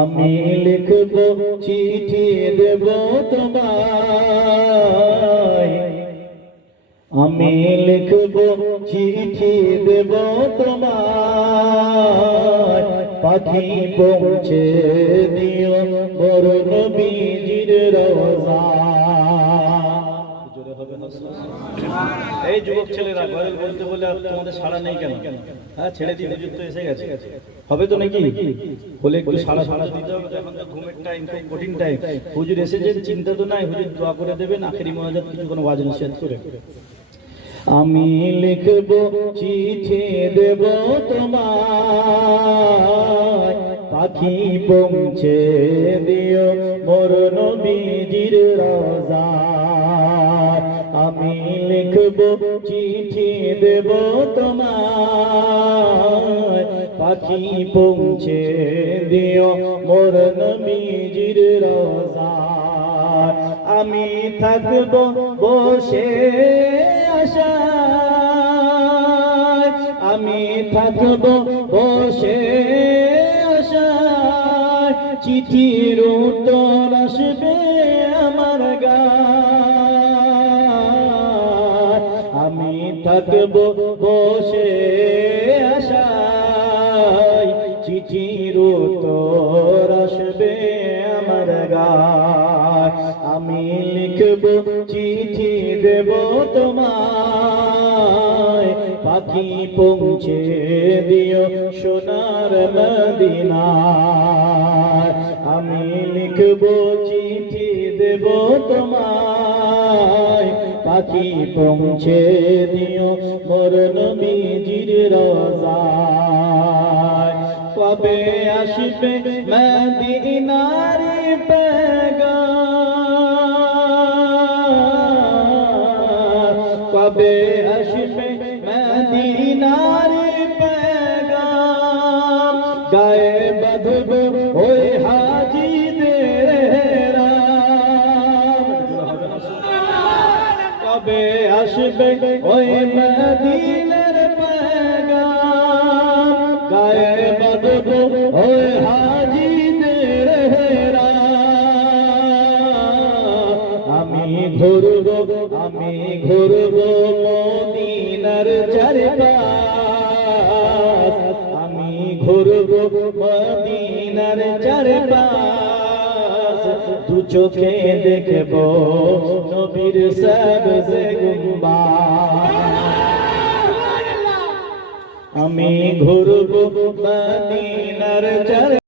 আমি লিখব চিঠি দেব তোমায়, আমি লিখব চিঠি দেব তোমায়, পাখি পৌঁছে দিও মোর নবীজির রওজা। এই যুবক ছেলেরা গজল বলতে বলে তোমাদের সাড়া নেই কেন? হ্যাঁ, ছেড়ে দিন, হুজুর তো এসে গেছে, হবে তো নাকি? বলে একটু সাড়া দিতে হবে। এখন তো ঘুমের টাইম, খুব কঠিন টাইম। হুজুর এসেছেন, চিন্তা তো নাই, হুজুর দোয়া করে দেবেন, আখেরি মোনাজাত কিছু কোনো ওয়াজ নসিহত করে। আমি লিখব চিঠি দেব তোমায়, পাখি পৌঁছে দিও মোর নবীজির রওজা। আমি লিখব চিঠি দেব তোমায়, পাখি পৌঁছে দিও মোর নবীজির রওজা। আমি থাকব বসে আশায়, আমি থাকব বসে আশায়, চিঠির উত্তর আসবে আমার গায়। আমি থাকব বসে আশায়, চিঠির উত্তর আসবে আমার গায়। আমি লিখব চিঠি দেব তোমায়, পাখি পৌঁছে দিও সোনার মদিনায়। আমি লিখব চিঠি দেব তোমায়, পাখি পৌঁছে দিও মোর নবীজির রওজায়। কবে আসবে মদিনার পেগাম, কবে আসবে মদিনার পেগাম, গায়ে বাঁধব ওই হাজিদের রাম। কবে আসবে ওই মদিনার পেগাম, গায়ে বাঁধব ওই হাজিদের রাম। আমি ঘুরব, আমি ঘুরব মদিনার চারপাশ, আমি ঘুরব মদিনার চারপাশ। দু চোখে দেখব নবীর সবজে গুম্বাদ। আমি ঘুরব মদিনার চারপাশ।